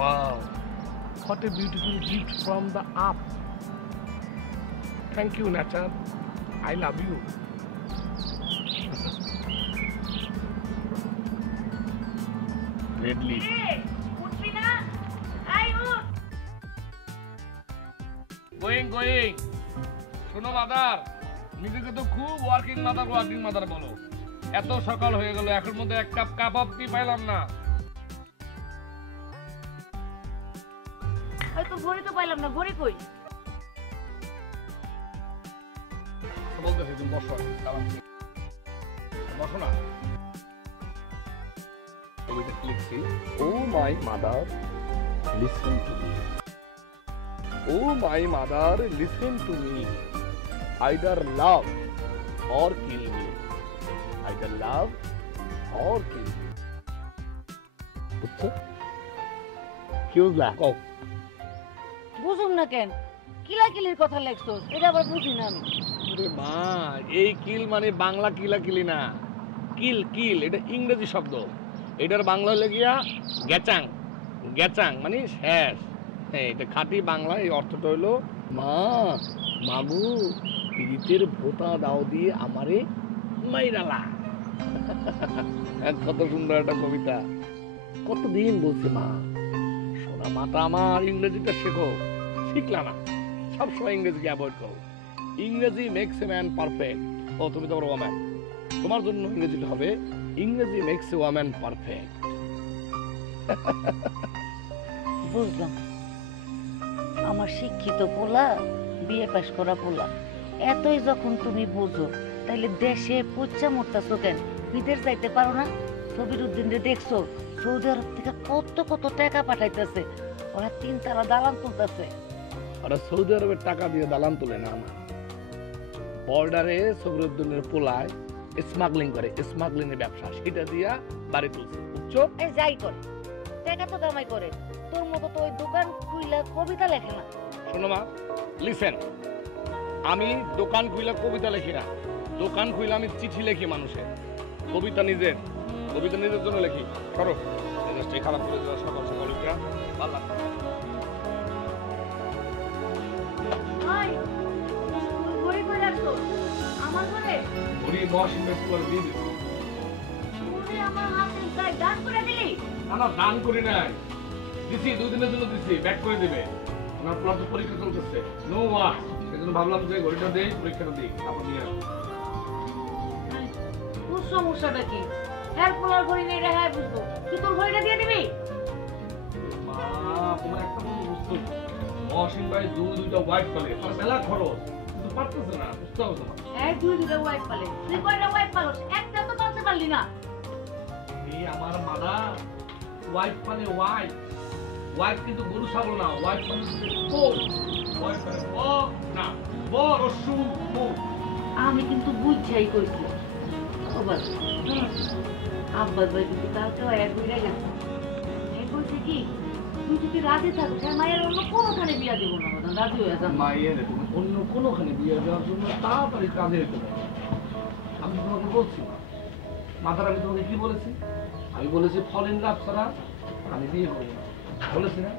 Wow, what a beautiful gift from the up. Thank you, nature. I love you. Red leaf. Going. শোনো mother, নিজেকে তো খুব working mother বলো। এত সকাল হয়ে গেল, এখন মধ্যে এক কাপ অফ টি পাইলাম না। হয়তো ঘড়ি তো পাইলাম না, ঘড়ি কই? বলতেছি তুমি বসো না। কবিতা লিখছি, oh my mother listen to me, oh my mother listen to me, either love or kill me, either love or kill me. বুঝছো কি বুঝলা? কও। বুঝুম না কেন, কিলাকিলির কথা লেখছো, এটা আবার বুঝি না আমি। আরে মা, এই কিল মানে বাংলা কিলাকিলি না, কিল এটা ইংরেজি শব্দ। এটার বাংলা হলে গিয়া গ্যাচাং মানে শেষ। হ্যাঁ, এটা খাঁটি বাংলা। এই অর্থটা হলো মাগু পিরিতের ভোতা দাও দিয়ে আমারে মাইরালা। কত সুন্দর একটা কবিতা। কতদিন বলছে মা, সোনা মাতা আমার ইংরেজিটা শেখো, শিখলা না, সবসময় ইংরেজিকে অ্যাভয়েড করো। ইংরেজি মেক্স এ ম্যান পারফেক্ট। ও তুমি তো ওয়াম্যান, তোমার জন্য ইংরেজিটা হবে ইংরেজি মেক্স এ ওয়াম্যান পারফেক্ট। বুঝলাম, আমার শিক্ষিত পোলা, বিয়ে পাশ করা পোলা, এতই যখন তুমি বুঝো, তাইলে দেশে পুচ্চা মরতাছো কেন? বিদেশ যাইতে পারো না? ছবির উদ্দিনরে দেখছো, সৌদি আরব থেকে কত টাকা পাঠাইতেছে, ওরা 3 তালা দালান তুলতেছে। ওরা সৌদি আরবের টাকা দিয়ে দালান তুলে না, বর্ডারে ছবির উদ্দিনের পোলায় স্মাগলিং করে, স্মাগলিং এর ব্যবসা, সেটা দিয়া বাড়ি তুলছে। বুঝছো? এই যাই করে টাকা তো কামাই করে, তোর মতো তো ওই দোকান খুইলা কবিতা লেখে না। শোনো মা, লিসেন, আমি দোকান খুইলা কবিতা লেখি না, দোকান খুইলা আমি চিঠি লেখি মানুষের। কবিতা নিজের জন্য লেখি। সরো, খারাপ করে দেওয়া সকাল ভালো লাগে। আমার ঘরে ঘুরি বস ইনভেস্ট করে দিয়ে দিবি। তুই আমার হাতে গায় দান করে দিলি? না দান করি নাই, দিছি 2 দিনের জন্য দিছি, ব্যাক করে দিবে। আমার প্লট পরীক্ষা চলতেছে, নো ওয়াশ, সেজন্য ভাবলাম যে ঘড়িটা দেই, পরীক্ষাটা দেই, তারপর দিয়ে আসবো। তোর সমস্যাটা কি? হেয়ার পোলার ঘড়ি নেই রে, হ্যাঁ বুঝবো, তুই তোর ঘড়িটা দিয়ে দিবি? মা, তোমার একটা কথা বুঝতো, মহসিন ভাই দুইটা ওয়াইফ পালে, তার মেলা খরচ, কিন্তু পারতেছে না, বুঝতে হবে তোমার। এই দুইটা ওয়াইফ পালে, তুই কয়টা ওয়াইফ পালস? একটা তো পালতে পারলি না। এই আমার মাদা ওয়াইফ পালে ওয়াইফ কিন্তু গরু ছাগল না, ওয়াইফ মানে ওয়াইফ মানে না বড় আমি কিন্তু বুঝাই কইছি আব্বাস ভাই কিন্তু কালকে এক ঘুরে গেছে, বলছে কি তুই যদি রাজি থাকিস মায়ের অন্য কোনোখানে বিয়া দিব না, রাজি হয়ে যান। মায়ের তুমি অন্য কোনোখানে বিয়ে দেওয়ার জন্য তাড়াতাড়ি কাজে যেতে পারো। আমি তোমাকে বলছি মাথার, আমি তোমাকে কি বলেছি? আমি বলেছি ফরেন লাভ ছাড়া আমি বিয়ে করবো না, বলেছি না?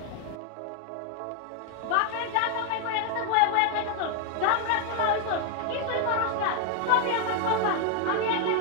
বাপের যা কামাই করে গেছে বয়ে বয়ে খাইতে তোর দাম রাখতে না হইতো, কিছুই করস না, সবই আমার কথা। আমি একলা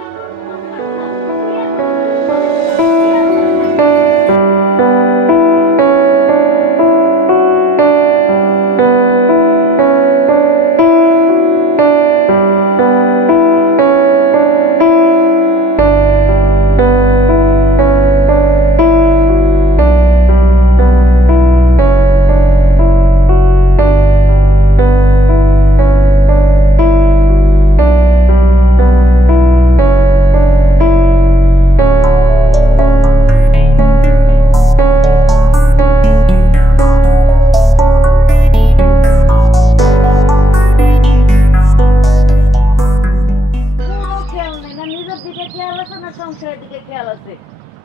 সংসারের দিকে খেয়াল আছে,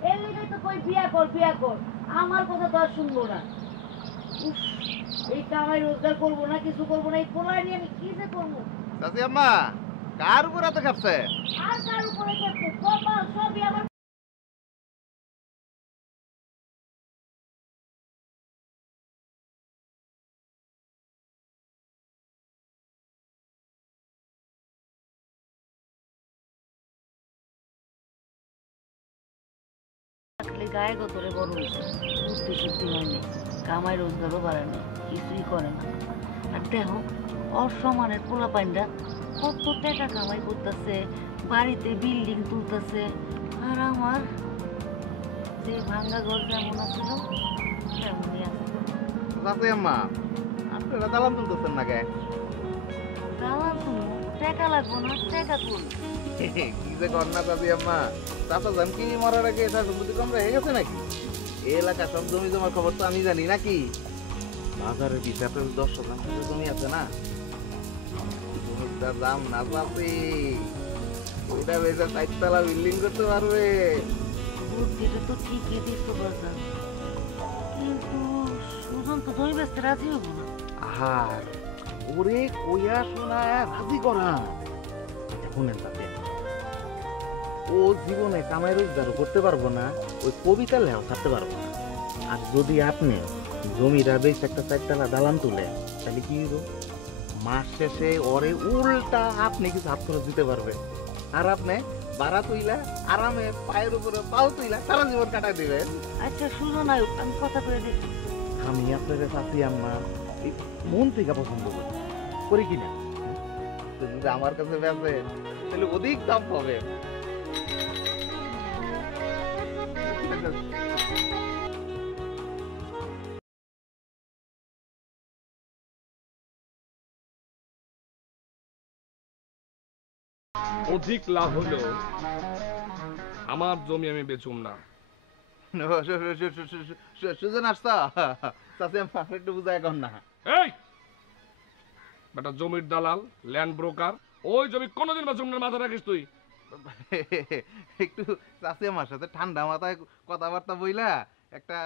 এর লিগে তো কই বিয়া কর, আমার কথা তো আর শুনবো না। এই কামাই রোজগার করবো না, কিছু করবো না, এই পোলায় নিয়ে আমি কি যে করবো? চাচি আম্মা, কার উপর এত খাপছে? আর কার উপরে খেপছে? কপাল সবই আমার খালি গায়ে গতরে বড় হয়েছে, বুদ্ধি শুদ্ধি হয়নি, কামাই রোজগারও বাড়েনি, কিছুই করে না। আর দেখো অসমানের পোলা পাইন্ডা কত টাকা কামাই করতেছে, বাড়িতে বিল্ডিং তুলতেছে, আর আমার যে ভাঙ্গা ঘর যেমন আছিল তেমনই আছে। চাচি আম্মা আপনারা দালান তুলতেছেন না কে? দালাল তুমি টাকা লাগবো না, টাকা তুল। কি যে কর না চাচি আম্মা, চাচা জান কি মরার আগে এটা সম্পত্তি কম হয়ে গেছে নাকি? এই এলাকা সব জমি জমার খবর তো আমি জানি নাকি? বাজারের পিছাতে 10 শতাংশ জমি আছে না, জমিটার দাম না চাচি, ওইটা বেচে 4 তলা বিল্ডিং করতে পারবে। বুদ্ধিটা তো ঠিকই দিচ্ছ বাজার, কিন্তু সুজন তো জমি বেচতে রাজি হবো না। আর ওরে কইয়া শোনায় রাজি করা। শুনেন তাতে ও জীবনে কামাই রোজগার করতে পারবো না, ওই কবিতা লেও ছাড়তে পারবো না। আর যদি আপনি জমিটা বেশ একটা 4 তলা দালান তুলে, তাহলে কি হইব? মাস শেষে ওরে উল্টা আপনি কিছু হাত খরচ দিতে পারবে, আর আপনি বাড়া তুইলা আরামে পায়ের উপরে পাও তুইলা সারা জীবন কাটাই দিবেন। আচ্ছা সুজন আয়ুক, আমি কথা কয়ে দেখি। আমি আপনাদের চাচি আম্মা এই মন থেকে পছন্দ করি কিনা, তো যদি আমার কাছে বেঁচে তাহলে অধিক দাম পাবে। অধিক লাভ হলো আমার জমি আমি বেচুম না। সুজন আসতো চাচি আম্মা একটু বুঝায় কর না। এই বেটা জমির দালাল, ল্যান্ড ব্রোকার, ওই জমি কোনোদিন বেচুম না, মাথা রাখিস তুই। একটু চাচি আমার সাথে ঠান্ডা মাথায় কথাবার্তা বইলা একটা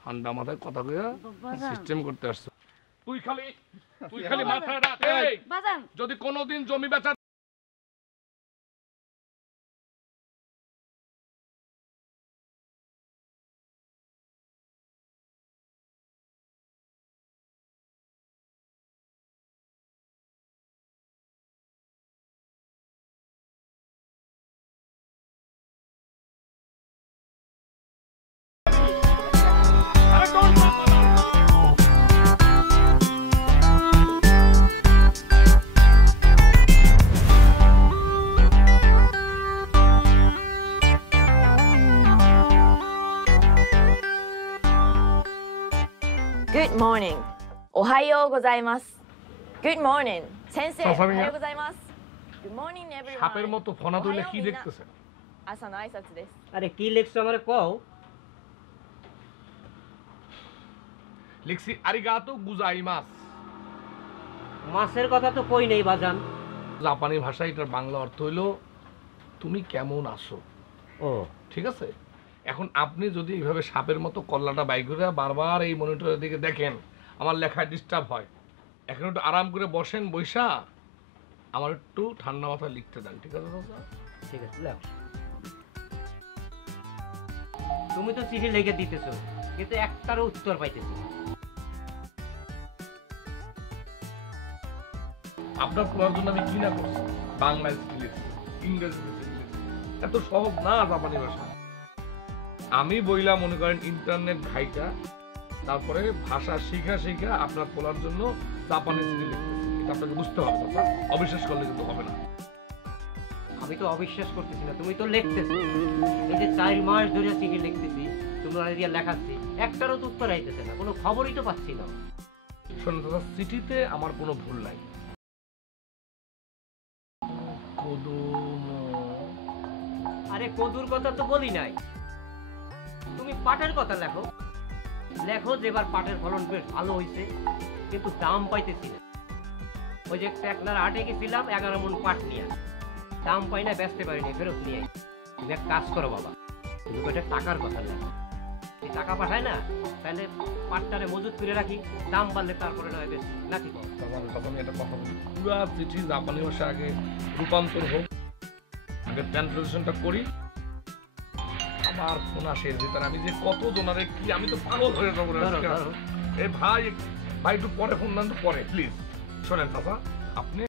ঠান্ডা মাথায় কথা কইয়া বাজান, সিস্টেম করতে আসছো। তুই খালি মাথায় রাখ, এই বাজান, যদি কোনোদিন জমি বেচা Good morning. おはようございます。Good morning. 先生、おささみがはようございます。Good morning everyone. সাপের মতো ফনা তুলে কি দেখতেছে? 朝の挨拶です。 আরে কি লেখছো আমারে কও? লিখছি আরিগাতো গুজাইমাস। মাছের কথা তো কই নেই বাজান। জাপানি ভাষায় এটার বাংলা অর্থ হইলো তুমি কেমন আছো। ও ঠিক আছে, এখন আপনি যদি এইভাবে সাপের মতো কল্লাটা বাইক করে বারবার এই মনিটরের দিকে দেখেন, আমার লেখায় ডিস্টার্ব হয়। এখন একটু আরাম করে বসেন, বৈশা আমার একটু ঠান্ডা মাথায় লিখতে দেন, ঠিক আছে দাদা? ঠিক আছে লেখ। তুমি তো চিঠি লিখে দিতেছো, কিন্তু একটারও উত্তর পাইতেছি না। আপনার পড়ার জন্য আমি কি না করছি, বাংলায় চিঠি লিখছি, ইংরেজিতে চিঠি লিখছি, এত সহজ না জাপানি ভাষা। আমি বইলা মনে করেন ইন্টারনেট ঘাইটা, তারপরে ভাষা শিখা আপনার পড়ার জন্য জাপানি চিঠি লিখতেছি। এটা আপনাকে বুঝতে হবে দাদা, অবিশ্বাস করলে কিন্তু হবে না। আমি তো অবিশ্বাস করতেছি না, তুমি তো লিখতেছো। এই যে 4 মাস ধরে চিঠি লিখতেছি, তোমরা দিয়ে লেখাচ্ছি, একটারও তো উত্তর আইতেছে না, কোনো খবরই তো পাচ্ছি না। শোনো দাদা, চিঠিতে আমার কোনো ভুল নাই। আরে কদুর কথা তো বলি নাই, তুমি পাটের কথা লেখো। লেখো যেবার পাটের ফলন বেশ ভালো হয়েছে, কিন্তু দাম পাইতেছি না। ওই যে টেকনার হাটে গেছিলাম 11 মণ পাট নিয়ে, দাম পাই না, বেচতে পারিনি, ফেরত নিয়ে। তুমি এক কাজ করো বাবা, তুমি কয়টা টাকার কথা লেখো। এই টাকা পাঠায় না, তাহলে পাটটারে মজুত করে রাখি, দাম বাড়লে তারপরে নয় বেশ নাকি। আমি একটা কথা বলি, পুরা চিঠি জাপানি ভাষা আগে রূপান্তর হোক, আগে ট্রান্সলেশনটা করি, আবার ফোন আসে এর ভিতরে। আমি যে কত জনারে কি, আমি তো পাগল হয়ে যাবো। এই ভাই একটু পরে ফোন দেন তো, পরে প্লিজ। শোনেন চাচা, আপনি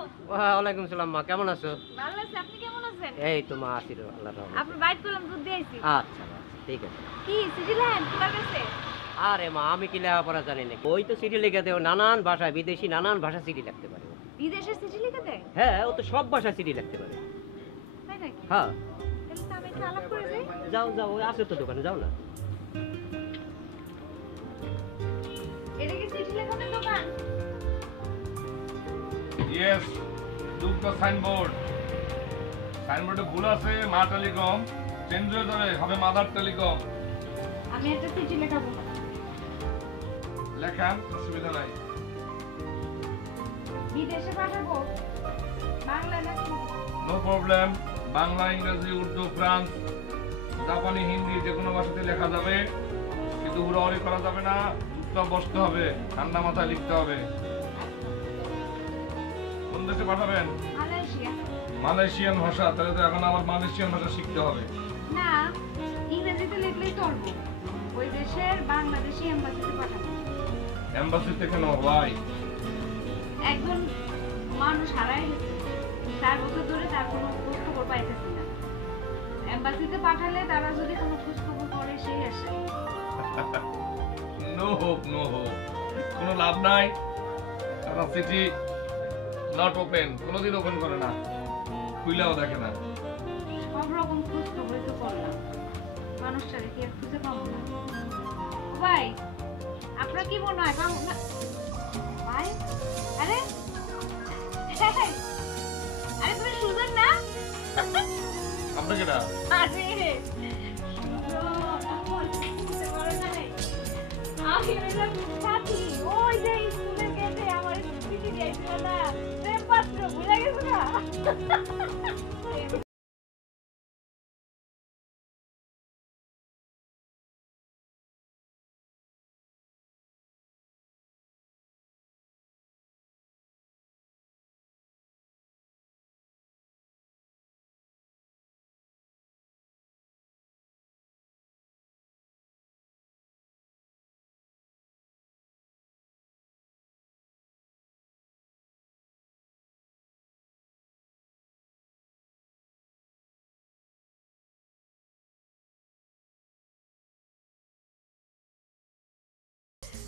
ওয়ালাইকুম সালাম মা, কেমন আছো? ভালো আছি, আপনি কেমন আছেন? এই তো মা আশীর্বাদ আল্লাহর রহমতে। আপনি বাইট করলাম, দুধ দিয়ে আইছি। আচ্ছা ঠিক আছে। কি চিঠি লেন তোমার কাছে? আরে মা, আমি কি লেখাপড়া জানি না? ওই তো চিঠি লিখে দেও, নানান ভাষায়, বিদেশি নানান ভাষা চিঠি লিখতে পারে ও। বিদেশের চিঠি লিখে দেয়? হ্যাঁ, ও তো সব ভাষায় চিঠি লিখতে পারে। তাই নাকি? হ্যাঁ, তাহলে তো আমি একটু আলাপ করে যাই। যাও যাও, ওই আছে তো দোকানে, যাও না। এটা কি চিঠি লেখানোর দোকান? ইয়েস, দুটো সাইনবোর্ড। সাইনবোর্ডে ভুল আছে, মা টেলিকম চেঞ্জ হয়ে যাবে, হবে মাদার টেলিকম। আমি একটা চিঠি লেখাবো। লেখান, অসুবিধা নাই। বিদেশে পাঠাবো? বাংলা নাকি? নো প্রবলেম, বাংলা, ইংরেজি, উর্দু, ফ্রান্স, জাপানি, হিন্দি যে কোনো ভাষাতে লেখা যাবে, কিন্তু হুড়াহুড়ি করা যাবে না, চুপচাপ বসতে হবে, ঠান্ডা মাথায় লিখতে হবে। কোন দেশে পাঠাবেন? মালয়েশিয়া। মালয়েশিয়ান ভাষা, তাহলে তো এখন আমার মালয়েশিয়ান ভাষা শিখতে হবে। না, ইংরেজিতে লিখলেই চলবে। ওই দেশের বাংলাদেশি এমবাসিতে পাঠাবো। এম্বাসি থেকে নো, ওয়াই? একজন মানুষ হারাই গেছে, 4 বছর ধরে তার কোনো খোঁজ খবর পাইতেছি না। এমবাসিতে পাঠালে তারা যদি কোনো খোঁজ খবর করে সেই আসে। নো হোপ, নো হোপ, কোনো লাভ নাই। কারণ সিটি নট ওপেন, কোনোদিন ওপেন করে না, খুইলাও দেখে না। সব রকম খোঁজ খবর তো করলাম, মানুষটারে কি আর খুঁজে পাবো না? ভাই, আপনার কি মনে হয় পাবো না? ভাই, আরে আরে তুমি সুজন না? আপনাকে না আরে সুজন, আমার বুঝতে পারো না রে। আমি এলাম সাথী, ওই যে স্কুলের গেটে আমার চিঠি দিয়েছিল না, প্রেমপত্র ভুলে গেছো না?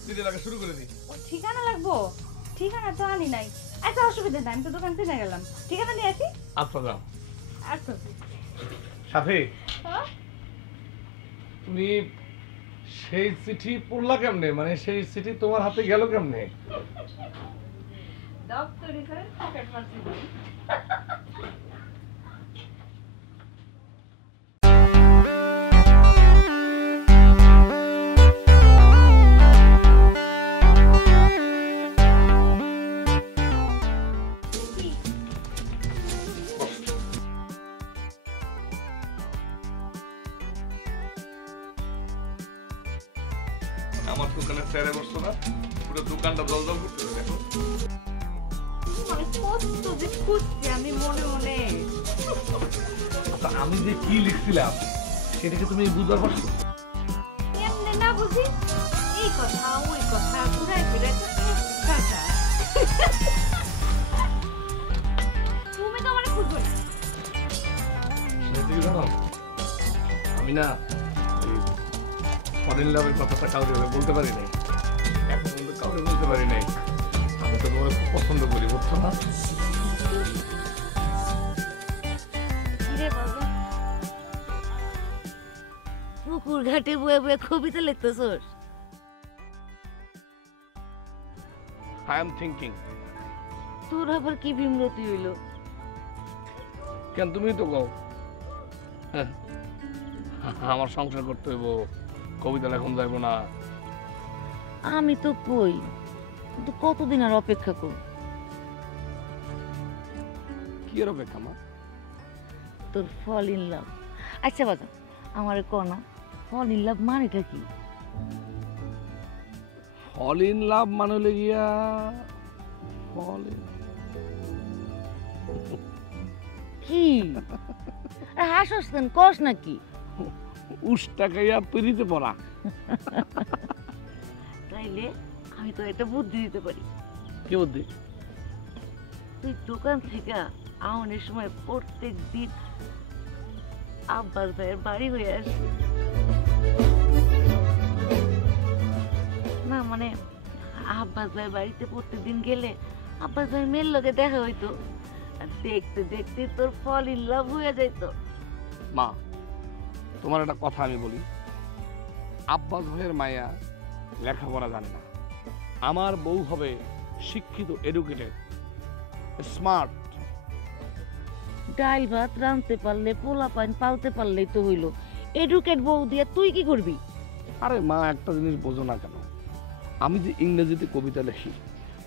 দিদি লাগে শুরু করে দিই। ও ঠিকানা লাগবো? ঠিকানা তো আনি নাই। আচ্ছা অসুবিধা নাই, আমি তো দোকান থেকে গেলাম, ঠিকানা নিয়ে আসি। আচ্ছা যাও। আচ্ছা সাথী, হ্যাঁ? তুমি সেই চিঠি পড়লা কেমনে? মানে সেই চিঠি তোমার হাতে গেল কেমনে? দপ্তরি করে পকেট মারছি। আমার দোকানে চেয়ারে বসছো না, পুরো দোকানটা জলজল করতেছে দেখো। মানে কত যে খুঁজছি আমি মনে মনে। আচ্ছা, আমি যে কি লিখছিলাম সেটাকে তুমি বুঝতে পারছো? এমনি না বুঝি, এই কথা ওই কথা ঘুরাই ফিরাই তো কথা। তুমি তো আমার খুঁজো না। সেটা কি জানো, আমি না ফরেন লাভের কথাটা কাউকে বলতে পারি নাই, এখন কিন্তু কাউকে বলতে পারি নাই। আমি তো তোমার খুব পছন্দ করি, বুঝছো না? কিরে বাবা, পুকুর ঘাটে বয়ে বয়ে কবিতা লিখতেছস? I am thinking. তোর আবার কি বিমরতি হইল? কেন, তুমি তো কও হ্যাঁ, আমার সংসার করতে হইব, কবিতা লেখন যাইব না। আমি তো কই, কিন্তু কতদিন আর অপেক্ষা করব? কি এর অপেক্ষা মা? তোর ফল ইন লাভ। আচ্ছা বাবা, আমার কনা ফল ইন লাভ মানেটা কি? ফল ইন লাভ মানে হলে গিয়া ফল কি হাসস কেন, কস নাকি? উষ্টা খাইয়া পিড়িতে পড়া। তাইলে আমি তো একটা বুদ্ধি দিতে পারি। কি বুদ্ধি? তুই দোকান থেকে আউনের সময় প্রত্যেক দিন আব্বাস ভাইয়ের বাড়ি হয়ে আসবি। না মানে আব্বাস ভাইয়ের বাড়িতে প্রত্যেকদিন গেলে আব্বাস ভাইয়ের মেয়ের লগে দেখা হইতো, আর দেখতে দেখতে তোর ফল ইন লাভ হয়ে যাইতো। মা, তোমার একটা কথা আমি বলি, আব্বাস ভাইয়ের মায়া লেখাপড়া জানে না, আমার বউ হবে শিক্ষিত, এডুকেটেড, স্মার্ট। ডাল ভাত রাঁধতে পারলে, পোলা পান পালতে পারলেই তো হইলো। এডুকেট বউ দিয়ে তুই কি করবি? আরে মা, একটা জিনিস বোঝো না কেন, আমি যে ইংরেজিতে কবিতা লিখি,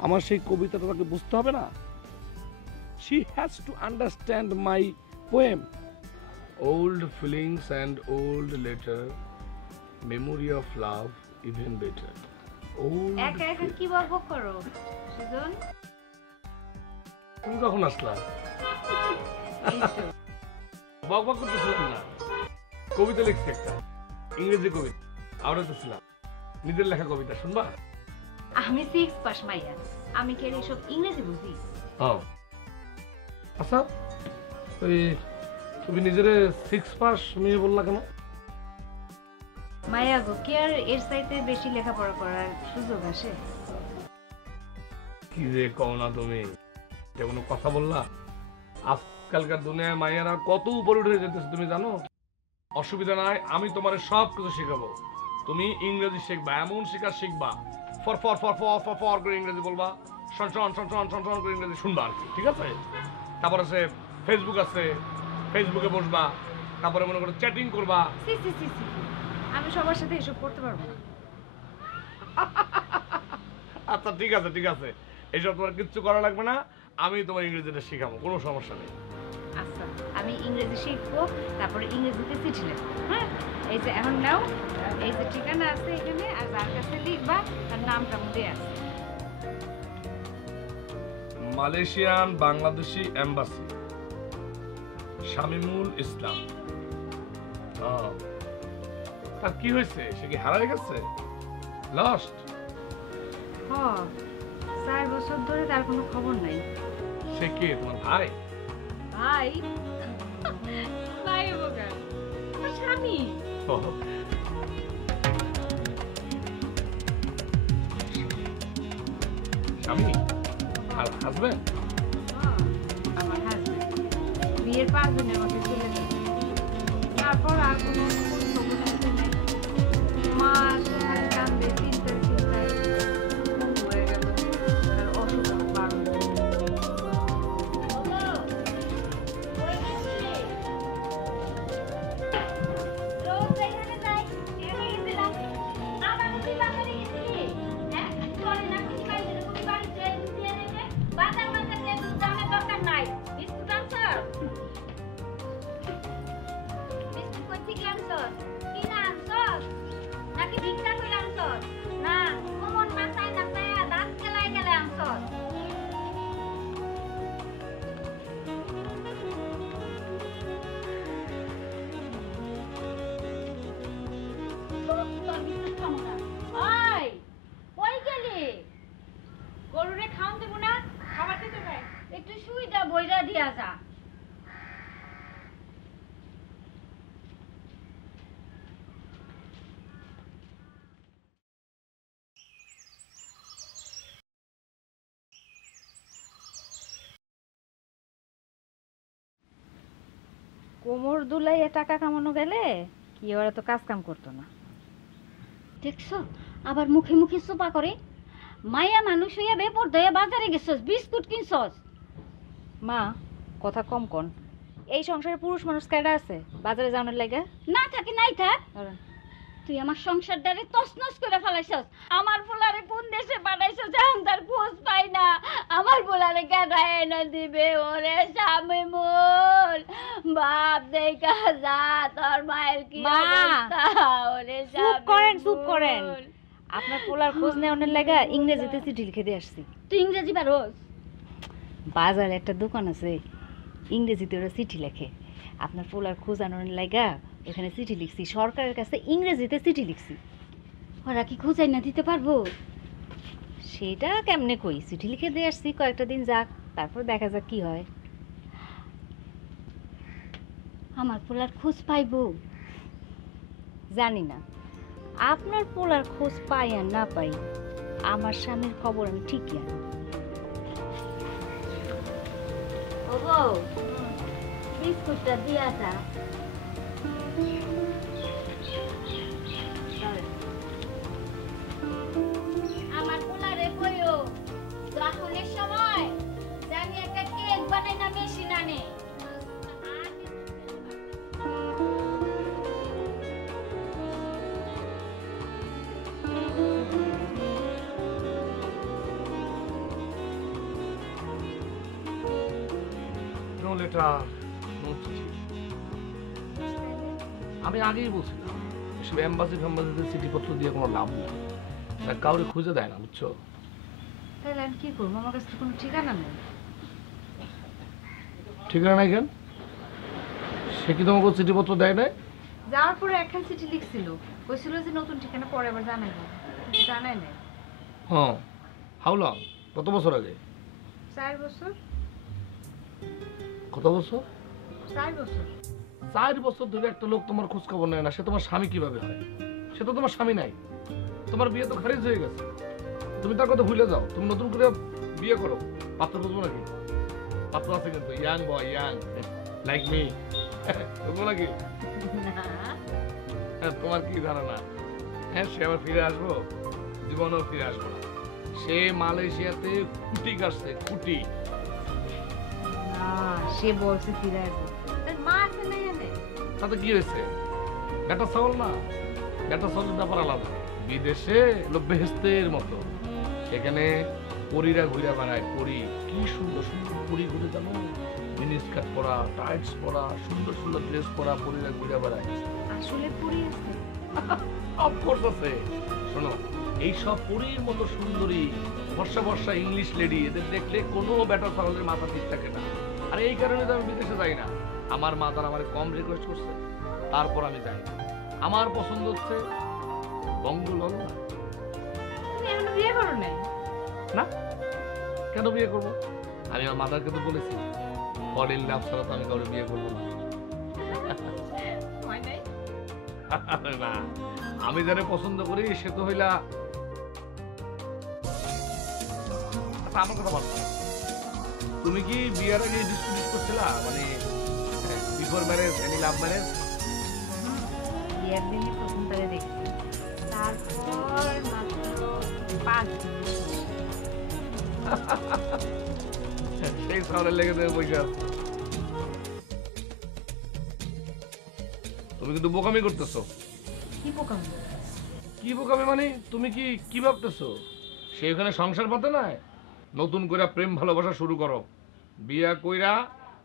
আমার সেই কবিতাটা তাকে বুঝতে হবে না? She has to understand my poem. Old feelings and old letter, memory of love even better. Old একা একা কি বকবক করো সুজন? তুমি কখন আসলা? বক বক করতেছিলাম না, কবিতা লিখছি একটা, ইংরেজি কবিতা আওড়াতেছিলাম, নিজের লেখা কবিতা, শুনবা? আমি 6 পাস মাইয়া, আমি কি এসব ইংরেজি বুঝি? আচ্ছা, তুমি নিজের 6 পাস মেয়ে বললা কেন? মায়া গো, কি আর এর চাইতে বেশি লেখাপড়া করার সুযোগ আসে? কি যে কও না তুমি, যে কোনো কথা বললা? আজকালকার দুনিয়ায় মায়েরা কত উপরে উঠে যেতেছে তুমি জানো? অসুবিধা নাই, আমি তোমার সব কিছু শেখাবো। তুমি ইংরেজি শিখবা, এমন শিখবা, ফর ফর ফর ফর ফর ফর করে ইংরেজি বলবা, শন শন শন শন শন শন করে ইংরেজি শুনবা আর কি, ঠিক আছে? তারপর আছে ফেসবুক, আছে ফেসবুকে বসবা, তারপরে মনে করো চ্যাটিং করবা। সি সি সি সি, আমি সবার সাথে এসব করতে পারবো না। আচ্ছা ঠিক আছে ঠিক আছে, এইসব তোমার কিচ্ছু করা লাগবে না, আমি তোমার ইংরেজিটা শেখাবো, কোনো সমস্যা নেই। আচ্ছা, আমি ইংরেজি শিখবো, তারপরে ইংরেজিতে চিঠি লিখবো। হ্যাঁ, এই যে এখন নাও, এই যে ঠিকানা আছে এখানে, আর যার কাছে লিখবা তার নামটা মধ্যে আছে। মালয়েশিয়ান বাংলাদেশি এম্বাসি, শামিমুল ইসলাম। তার কি হয়েছে? সে কি হারায় গেছে? লস্ট? হ, 4 বছর ধরে তার কোনো খবর নাই। সে কে, তোমার ভাই? ভাই? ভাই বোকা, আমার স্বামী। স্বামী? হাজবেন্ড? আমার হাজবেন্ড বিয়ের 5 দিনের মধ্যে চলে গেছে, তারপর আর কোনো খবর নাই। মা সেখানে কান্দে, চিন্তার চিন্তায় হয়ে গেল, আর অসুখ বাড়ল। গরুরে খাওয়ান দেবো না, খাবার দিতে হবে, একটু সুইটা বইরা দিয়া যা। কোমর দুলাইয়ে টাকা কামানো গেলে কি ওরা তো কাজ কাম করতো না। দেখছো আবার মুখে মুখে সোপা করে। মায়া মানুষ হইয়া বেপরদা হইয়া বাজারে গেছস, বিস্কুট কিনছস। মা, কথা কম কন। এই সংসারে পুরুষ মানুষ কেডা আছে বাজারে যাওয়ার লাগে? না থাকে নাই থাক, তুই আমার সংসারটারে তছনছ করে ফেলাইছস। আমার পোলারে কোন দেশে পাঠাইছস এখন তার খোঁজ পাই না। আমার পোলারে কেন এনে দিবে? ওরে শামিমুল, বাপ দেখা যা, তোর মায়ের কি মা, অবস্থা? ওরে চুপ করেন, চুপ শামিমুল। করেন। আপনার পোলার খোঁজ নেওয়ার লাগা ইংরেজিতে চিঠি লিখে দিয়ে আসছি। তুই ইংরেজি পারোস? বাজারে একটা দোকান আছে, ইংরেজিতে ওরা চিঠি লেখে। আপনার পোলার খোঁজ আনার লাগা এখানে চিঠি লিখছি, সরকারের কাছে ইংরেজিতে চিঠি লিখছি। ওরা কি খুঁজাই না দিতে পারবো? সেটা কেমনে কই, চিঠি লিখে দিয়ে আসছি, কয়েকটা দিন যাক, তারপর দেখা যাক কি হয়। আমার পোলার খোঁজ পাইবো? জানি না, আপনার পোলার খোঁজ পাই আর না পাই, আমার স্বামীর খবর আমি ঠিকই আনি। ও বউ, বিস্কুটটা দিয়া যা। আমার পোলারে কইও যখনের সময় জানি একটা কেক বানাই না মেশিন আনে। নো লেটার, নো চিঠি। আমি আগেই বলছিলাম এসব এম্বাসি ফ্যাম্বাসিতে চিঠিপত্র দিয়ে কোনো লাভ নেই, তারা কাউরে খুঁজে দেয় না, বুঝছো? তাহলে আমি কি করবো? আমার কাছে তো কোনো ঠিকানা নেই। ঠিকানা নাই কেন? সে কি তোমাকে চিঠিপত্র দেয় নাই? যাওয়ার পরে একখান চিঠি লিখছিল, কইছিল যে নতুন ঠিকানা পরে আবার জানাইবো, কিন্তু জানাই নাই। হ্যাঁ, হাউ লং? কত বছর আগে? 4 বছর। কত বছর? 4 বছর। 4 বছর ধরে একটা লোক তোমার খোঁজ খবর নেয় না, সে তোমার স্বামী কিভাবে হয়? সে তো তোমার স্বামী নাই, তোমার বিয়ে তো খারিজ হয়ে গেছে। তুমি তার কথা ভুলে যাও, তুমি নতুন করে বিয়ে করো। পাত্র বুঝবো নাকি? পাত্র আছে কিন্তু, ইয়াং বয়, ইয়াং লাইক মি, বুঝবো নাকি? তোমার কি ধারণা? হ্যাঁ, সে আবার ফিরে আসবো? জীবনেও ফিরে আসবো না। সে মালয়েশিয়াতে কুটি কাটছে, কুটি। সে বলছে ফিরে আসবো, তার মা আছে না এনে? তাতে কি হয়েছে? বেটা ছাগল না, বেটা ছাগলের ব্যাপার আলাদা। বিদেশে হলো বেহেস্তের মতো, সেখানে পরীরা ঘুরে বেড়ায়। পরী, কি সুন্দর সুন্দর পরী ঘুরে, জানো? মিনি স্কার্ট পরা, টাইটস পরা, সুন্দর সুন্দর ড্রেস পরা পরীরা ঘুরে বেড়ায়। আসলে পরি আছে? অফকোর্স আছে। শোনো, এইসব পরীর মতো সুন্দরী বর্ষা বর্ষা ইংলিশ লেডি, এদের দেখলে কোনো বেটা ছাগলের মাথা ঠিক থাকে না। আর এই কারণে তো আমি বিদেশে যাই না। আমার মা তার আমার কম রিকোয়েস্ট করছে, তারপর আমি যাই। আমার পছন্দ হচ্ছে বঙ্গলল্লা। তুমি এখনো বিয়ে করো নাই? না, কেন বিয়ে করবো? আমি আমার মাদারকে তো বলেছি, ফল ইন লাভ ছাড়া তো আমি কাউকে বিয়ে করবো না। হয় নাই? না, আমি যারা পছন্দ করি সে তো হইলা। আচ্ছা, আমার কথা বলো, তুমি কি বিয়ের আগে ডিসকুস করছিলা? মানে before marriage any love marriage? বিয়ের দিনই প্রথম তারে দেখছি, তারপর মাত্র 5 দিন। সেই শহরের লেগে তুমি বসে আছো। তুমি কিন্তু বোকামি করতেছো। কি বোকামি? কি বোকামি মানে? তুমি কি ভাবতেছো সে ওখানে সংসার পাতে না? নতুন করে প্রেম ভালোবাসা শুরু করো, বিয়া কইরা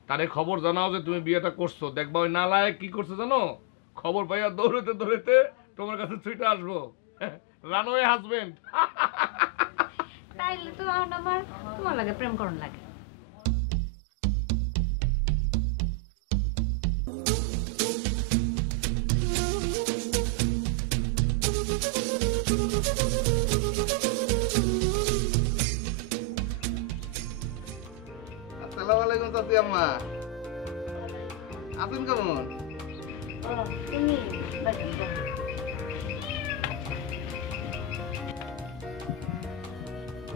তারে খবর জানাও যে তুমি বিয়েটা করছো। দেখবা ওই নালায় কি করছে জানো? খবর পাইয়া দৌড়াতে দৌড়াতে তোমার কাছে ছুটে আসবো, রানওয়ে হাজবেন্ড। তাইলে তো আমার তোমার লাগে প্রেম করন লাগে। আসসালামু আলাইকুম চাচি আম্মা, আছেন কেমন? তুমি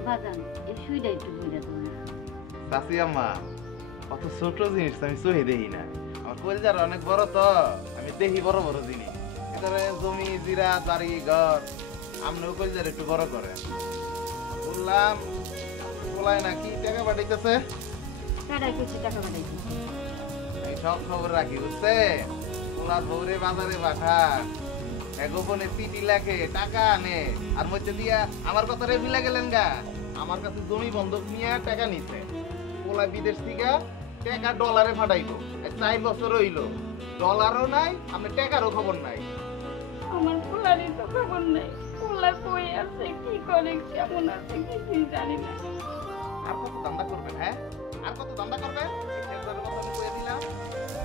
বাজান এই সুইটা একটু বইলা তুমি। চাচি আম্মা, অত ছোট জিনিস আমি চোখে দেখি না। আমার কলিজার অনেক বড় তো, আমি দেখি বড় বড় জিনিস। এখানে জমি জিরা বাড়ি ঘর, আপনিও কলিজার একটু বড় করে বললাম। বলাই নাকি টাকা পাঠাইতেছে? টাকা কিছু টাকা পাঠাইছি। এই সব খবর রাখি বুঝছে? পোলা ভৌরে বাজারে পাঠান, গোপনে চিঠি লেখে, টাকা আনে, আর মধ্যে দিয়া আমার কথা রে ভুলে গেলেন গা। আমার কাছে জমি বন্ধক নিয়ে টাকা নিছে। পোলা বিদেশ থেকে টাকা ডলারে পাঠাইবো, 4 বছর হইল, ডলারও নাই, আমি টাকারও খবর নাই। আমার পোলারই তো খবর নেই। পোলা কই আছে, কি করে, কেমন আছে কিছুই জানি না। আর কত ধান্দা করবেন? হ্যাঁ, আর কত ধান্দা করবেন?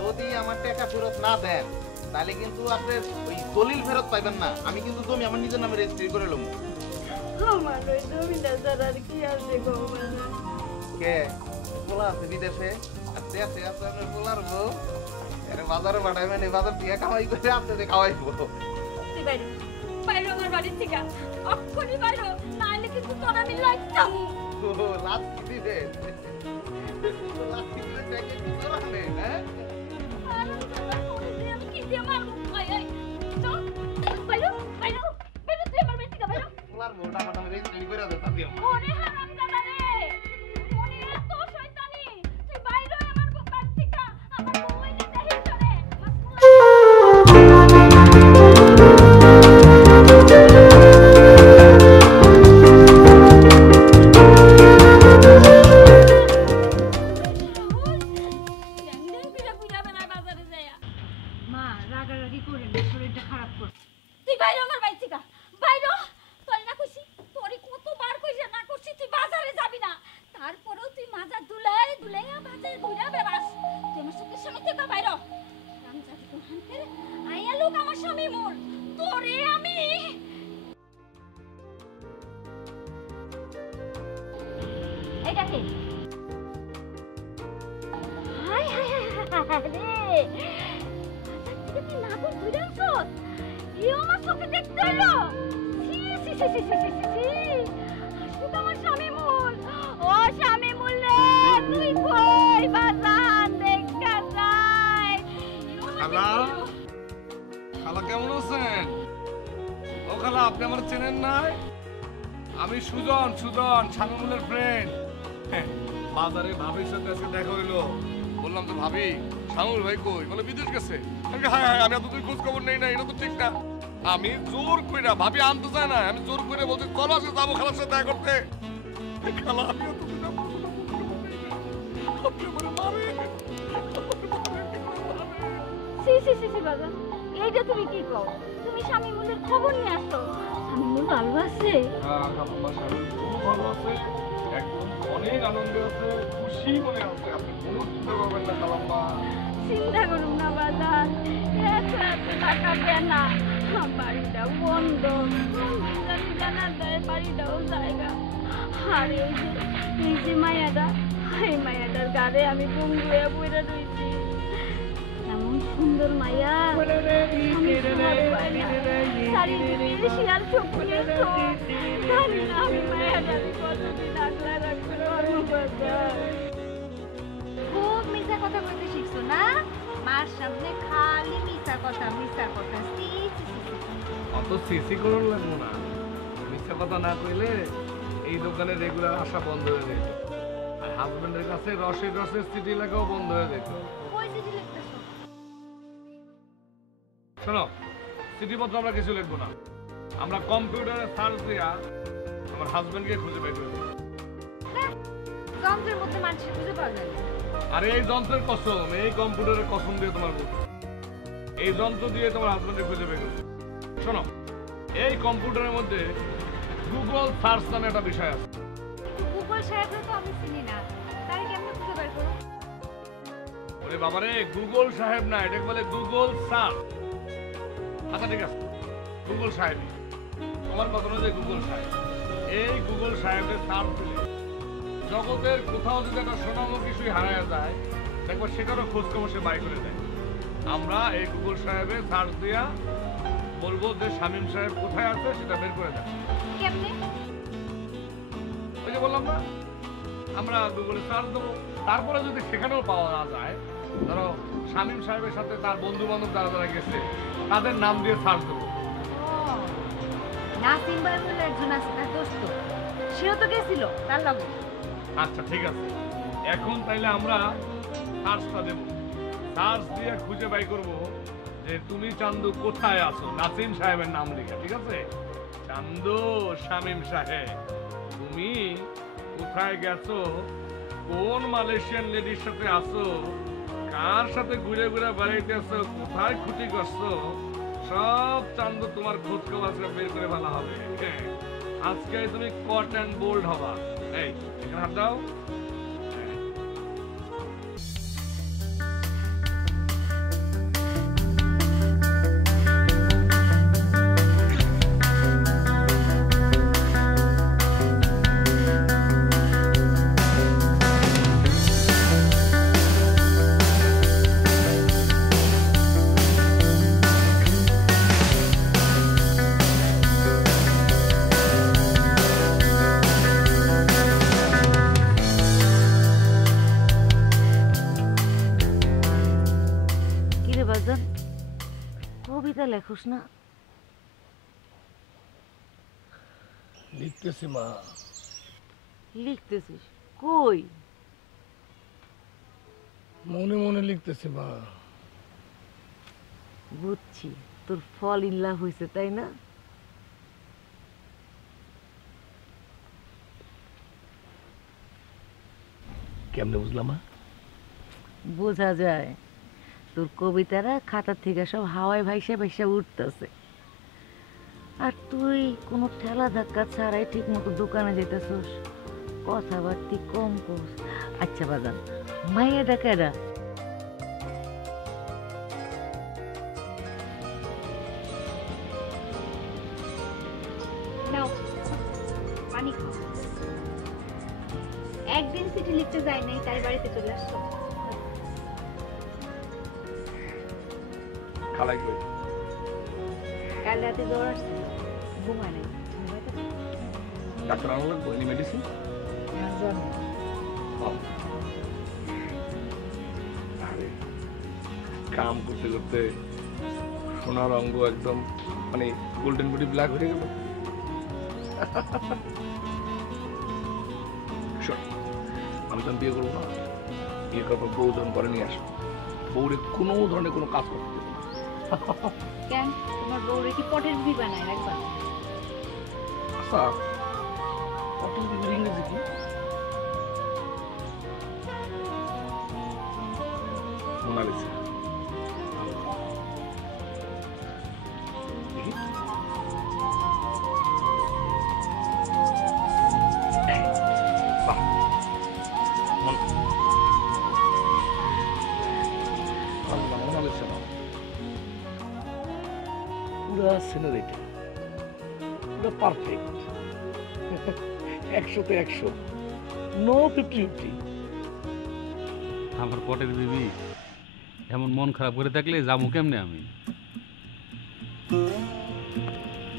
যদি আমার টাকা ফেরত না দেন তাহলে কিন্তু আপনি ওই দলিল ফেরত পাইবেন না। আমি কিন্তু জমি আমার নিজের নামে রেজিস্ট্রি করে লম। আমার ওই জমিটা ছাড়া আর কি আছে গো? কে পোলা আছে বিদেশে আর দেশে আছে আপনার পোলার বউ এর বাজারে পাঠাই মানে বাজার থেকে কামাই করে আপনাদের খাওয়াইবো তুই বাইরো বাইরো আমার বাড়ি থেকে অক্ষরি বাইরো নাহলে কিন্তু তোর আমি লাগতাম লাভ কি দিবেন লাভ কি দিবেন দেখে কি করাবেন হ্যাঁ আমি কি দিয়ে মারবো আই আই চল বাইরো বাইরো বাইরো তুই আমার বাড়ি থেকে বাইরো পোলার বউটা মাথায় রেজিস্ট্রি করে দেন তাতে ওরে হারামজাদা রে মনে এত শয়তানি তুই বাইরো আমার বাড়ি থেকে আমার বউ এনে দেখে চলে মা রাগারাগি করে না, শরীরটা খারাপ করে। তুই বাইরে আমার বাড়ি থেকে বাইরে তোর না কইছি তোরে কতবার কইছে না করছি তুই বাজারে যাবি না তারপরেও তুই মাজা দুলাই দুলাইয়া বাজারে ঘুরা বেড়াস তুই আমার চোখের সামনে থেকে বাইরে আমি যাবি কোন হানতে আইয়া লোক আমার স্বামী মোর তোরে আমি এটা কে হাই হাই হাই রে তুই না কোন ঘুরে আসছ ইও আমার চোখে দেখতে হলো সি সি সি সি সি সি সি আসলে তো আমার স্বামী মূল ও স্বামী মূল রে তুই কই বাজান দেখা যায় খালা খালা কেমন আছেন ও খালা আপনি আমার চেনেন নাই আমি সুজন সুজন শামিমুলের ফ্রেন্ড বাজারে ভাবির সাথে আজকে দেখা হইলো বললাম তো ভাবি শামিমুল ভাই কই বলে বিদেশ গেছে হ্যাঁ হ্যাঁ আমি এতদিন খোঁজ খবর নেই না এটা তো ঠিক না আমি জোর কইরা ভাবি আনতে চায় না আমি জোর করে বলছি চলো আজকে যাবো খালার সাথে দেখা করতে খালা আমি এতদিন আপনি আমার মারে সি সি সি সি বাজান এইটা তুমি কি কও তুমি স্বামী মূলের খবর নিয়ে আসছো স্বামী মূল ভালো আছে আমার স্বামী খুব ভালো আছে একদম অনেক আনন্দে আছে খুশি মনে আছে আপনি কোনো চিন্তা করবেন না খালাম্মা চিন্তা করুন না বাজান এত এত টাকা দেয় না বাড়িটা বন্ধ জানা দেয় বাড়িটাও জায়গা আর এই যে মায়াটা এই মায়াটার গাড়ে আমি বন্ধুয়া বইরা রয়েছি এমন সুন্দর মায়া শিয়ার চোখ জানি না আমি মায়াটা আমি কতদিন আগলা রাখতে পারবো বাজার খুব মিথ্যা কথা বলতে শিখছো না মার সামনে খালি মিথ্যা কথা মিথ্যা কথা সি সি সি অত সিসি করুন লাগবো না মিথ্যা কথা না কইলে এই দোকানে রেগুলার আসা বন্ধ হয়ে যেত আর হাজবেন্ডের কাছে রসের রসের সিটি লেখাও বন্ধ হয়ে যেত কই চিঠি লিখতেছো শোনো চিঠিপত্র আমরা কিছু লিখবো না আমরা কম্পিউটারে সার্চ দিয়া আমার হাজবেন্ডকে খুঁজে বের করে দেবো যন্ত্রের মধ্যে মানুষের খুঁজে পাওয়া যায় না। আর এই যন্ত্রের কসম এই কম্পিউটারের কসম দিয়ে তোমার বলছি এই যন্ত্র দিয়ে তোমার হাজবেন্ডকে খুঁজে বের করবে শোনো এই কম্পিউটারের মধ্যে গুগল সার্চ নামে একটা বিষয় আছে গুগল সাহেবরা তো আমি চিনি না তাই কেমনে খুঁজে বের করো ওরে বাবারে গুগল সাহেব না এটাকে বলে গুগল সার্চ আচ্ছা ঠিক আছে গুগল সাহেব তোমার কথা অনুযায়ী গুগল সাহেব এই গুগল সাহেবের সার্চ দিলে জগতের কোথাও যদি একটা সোনামো কিছুই হারায় যায় দেখবো সেটারও খোঁজ খবর সে বাই করে দেয় আমরা এই গুগল সাহেবের সার্চ দিয়া বলবো যে শামীম সাহেব কোথায় আছে সেটা বের করে দেয় কেমনে ওই যে বললাম না আমরা গুগলে সার্চ দেবো তারপরে যদি সেখানেও পাওয়া না যায় ধরো শামীম সাহেবের সাথে তার বন্ধু বান্ধব যারা যারা গেছে তাদের নাম দিয়ে সার্চ দেবো নাসিম ভাই বলে একজন আছে তার দোস্ত সেও তো গেছিল তার লগে আচ্ছা ঠিক আছে এখন তাইলে আমরা সার্চটা দেব সার্চ দিয়ে খুঁজে বাই করব যে তুমি চান্দু কোথায় আছো নাসিম সাহেবের নাম লিখে ঠিক আছে চান্দু শামীম সাহেব তুমি কোথায় গেছো কোন মালয়েশিয়ান লেডির সাথে আছো কার সাথে ঘুরে ঘুরে বেড়াইতেছো কোথায় ক্ষতি করছো সব চান্দু তোমার খোঁজ খবর বের করে ভালো হবে আজকে তুমি কট অ্যান্ড বোল্ড হবা এই এখানে হাত দাও লেখোস না? লিখতেছি মা। লিখতেছিস কই? মনে মনে লিখতেছি মা। বুঝছি, তোর ফল ইন লাভ হয়েছে তাই না? কেমনে বুঝলাম মা? বোঝা যায়, তোর কবিতারা খাতা থেকে সব হাওয়ায় ভাইসা ভাইসা উঠতেছে, আর তুই কোনো ঠেলা ধাক্কা ছাড়াই ঠিক মতো দোকানে যেতেছস, কথাবার্তি কম করস। আচ্ছা বাজান, মাইয়া ডাকারা নাও পানি খাও। একদিন চিঠি লিখতে যাই নাই, তাই বাড়িতে চলে আসছো। খালাই কই? কাল রাতে জ্বর আসছে, ঘুমায় নাই। ডাক্তার আনলো লাগবো? Any medicine? জ্বর নেই। আরে কাম করতে করতে সোনার অঙ্গ একদম মানে গোল্ডেন বডি ব্ল্যাক হয়ে গেল। শোন, আমি তো বিয়ে করবো না, বিয়ে করার পর বউ যখন করে নিয়ে আসবো, বউরে কোনো ধরনের কোনো কাজ করতে দেবো না। কেন, তোমার বউরে কি পটের বিবি বানায় রাখবা? আচ্ছা, পটেল বিবির ইংরেজি কি? মোনালিসা। দেখি। বাহ, মোনালিসা না, পুরা সিনারিটা পুরা পারফেক্ট, 100-তে 100, নো 50-50। আমার পটের বিবি এমন মন খারাপ করে থাকলে যাবো কেমনে আমি?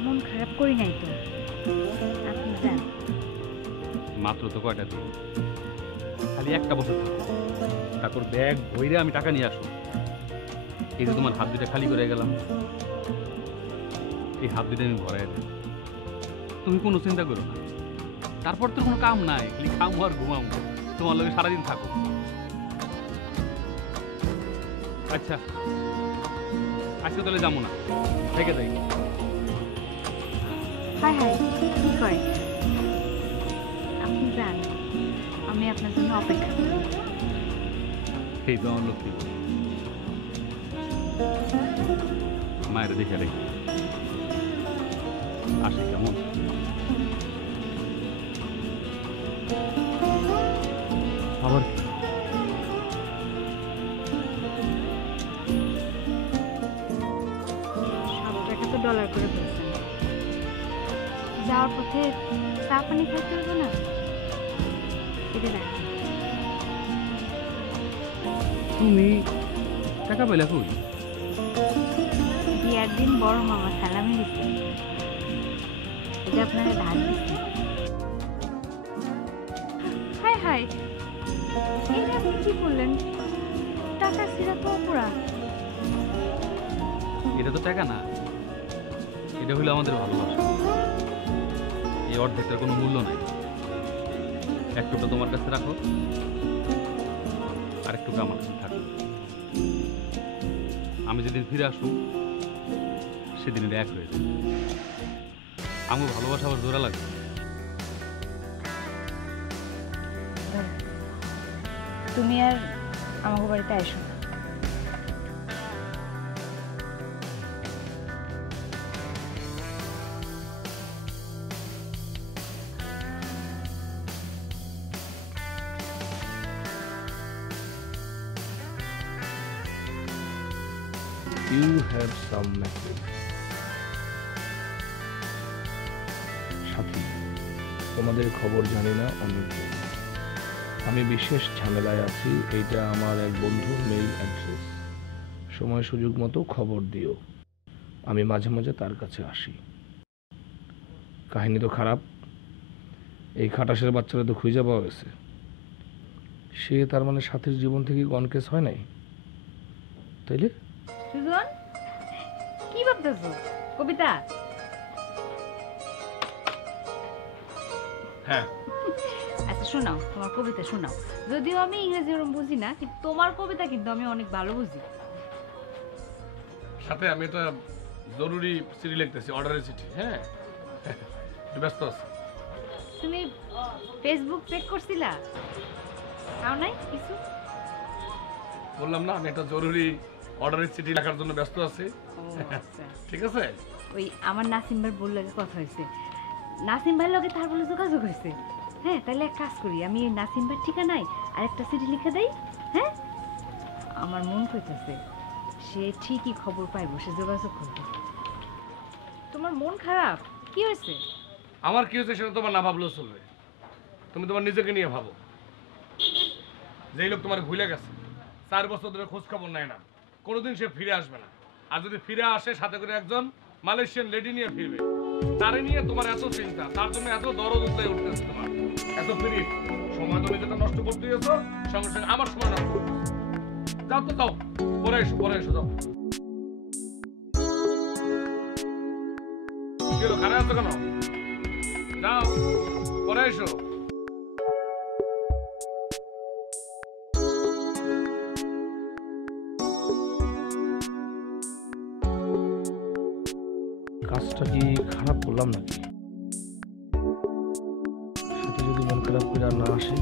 মন খারাপ করি নাই তো, আপনি যান। মাত্র তো কয়টা দিন, খালি একটা বছর থাকবো, তারপর ব্যাগ ভইরে আমি টাকা নিয়ে আসবো। এই যে তোমার হাত দুটা খালি করে গেলাম, এই হাত দুটা আমি ভরাই দেব, তুমি কোনো চিন্তা করো না। তারপর তো কোনো কাম নাই, খালি খামো আর ঘুমাবো, তোমার লগে সারাদিন থাকো। আচ্ছা আজকে তাহলে যাবো না, থেকে যাই। হাই হাই, কি করে? আপনি যান, আমি আপনার জন্য অপেক্ষা করি। এই তো আমার লক্ষ্মী মায়ের দেখে রেখে আসে কেমন। আবার সব টাকা তো ডলার করে ফেলছেন, যাওয়ার পথে চা পানি খাইতে হবে না? এটা রাখি। তুমি টাকা পাইলা কই? বিয়ার দিন বড় মামা সালামি দিচ্ছে, এটা আপনারা ধার দিচ্ছি। হাই হাই, এটা আপনি কি করলেন? টাকা ছিঁড়া তো অপরাধ। এটা তো টাকা না, এটা হলো আমাদের ভালোবাসা। এই অর্ধেকটার কোনো মূল্য নাই। একটুটা তোমার কাছে রাখো, আর একটু আমার কাছে থাকো। আমি যেদিন ফিরে আসবো সেদিন এটা এক হয়ে যাবে। আমার ভালোবাসা আবার জোড়া লাগবে। তুমি আর আমাকে বাড়িতে আইসো না। You have some message. সাথী, তোমাদের খবর জানি না অনেক দিন। আমি বিশেষ ঝামেলায় আছি, এইটা আমার এক বন্ধুর মেইল অ্যাড্রেস। সময় সুযোগ মতো খবর দিও, আমি মাঝে মাঝে তার কাছে আসি। কাহিনী তো খারাপ, এই খাটাসের বাচ্চারা তো খুঁজে পাওয়া গেছে। সে তার মানে সাথীর জীবন থেকে গনকেস হয় নাই, তাইলে? সুজন, কি কি ভাবতেছো? কবিতা? হ্যাঁ। আচ্ছা শোনাও, তোমার কবিতা শোনাও। যদিও আমি ইংরেজি ওরকম বুঝি না, কিন্তু তোমার কবিতা কিন্তু আমি অনেক ভালো বুঝি। সাথে আমি একটা জরুরি চিঠি লিখতেছি, অর্ডারের চিঠি। হ্যাঁ, একটু ব্যস্ত আছি। তুমি ফেসবুক চেক করছিলা? তাও নাই কিছু? বললাম না আমি একটা জরুরি অর্ডারের চিঠি লেখার জন্য ব্যস্ত আছি। ঠিক আছে। ওই আমার নাসিম ভাই বললে কথা হয়েছে, নাসিম ভাইয়ের লগে তার বলে যোগাযোগ হয়েছে। হ্যাঁ, তাহলে এক কাজ করি, আমি এই নাসিম ভাইয়ের ঠিকানায় আর একটা চিঠি লিখে দেই। হ্যাঁ, আমার মন কইতেছে সে ঠিকই খবর পাইব, সে যোগাযোগ করবে। তোমার মন খারাপ কি হয়েছে? আমার কি হয়েছে সেটা তোমার না ভাবলেও চলবে। তুমি তোমার নিজেকে নিয়ে ভাবো। যেই লোক তোমার ভুলে গেছে, 4 বছর ধরে খোঁজ খবর নেয় না, কোনোদিন সে ফিরে আসবে না। আর যদি ফিরে আসে সাথে করে একজন মালয়েশিয়ান লেডি নিয়ে ফিরবে। তারে নিয়ে তোমার এত চিন্তা, তার জন্য এত দরদ উঠে উঠতেছে তোমার, এত ফিরি সময় তুমি যেটা নষ্ট করতে গেছো, সঙ্গে সঙ্গে আমার সময় নষ্ট করতেছো। যাও তো, যাও, পরে এসো যাও। কি হলো, খারাপ আছো কেন? যাও, পরে এসো। কাজটা কি খারাপ করলাম নাকি? সাথে যদি মন খারাপ করে আর না আসে?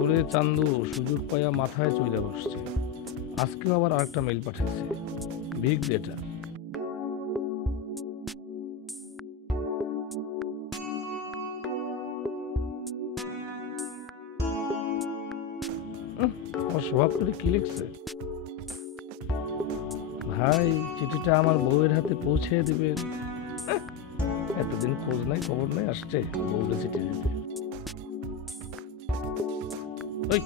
ওরে চান্দু, সুযোগ পাইয়া মাথায় চলে বসছে। আজকেও আবার আরেকটা মেইল পাঠিয়েছে, বিগ ডেটা। আমার স্বভাব করে কি লিখছে? ভাই, চিঠিটা আমার বউয়ের হাতে পৌঁছে দিবেন। এতদিন খোঁজ নাই খবর নাই, আসছে বউকে চিঠি দিতে। ওই,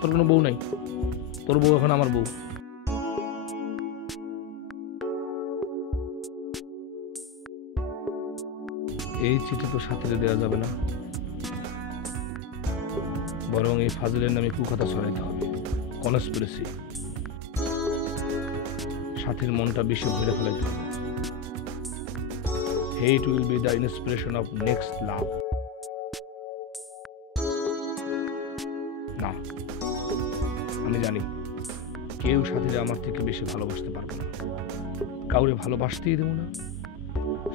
তোর কোনো বউ নাই? তোর বউ এখন আমার বউ। এই চিঠি তো সাথীরে দেওয়া যাবে না, বরং এই ফাজিলের নামে কুকথা ছড়াইতে হবে। কনস্পিরেসি। সাথীর মনটা বেশি ভরে ফেলাইতে হবে। Hate will be the inspiration of next love. না, আমি জানি কেউ সাথীরা আমার থেকে বেশি ভালোবাসতে পারবো না। কাউরে ভালোবাসতেই দেবো না,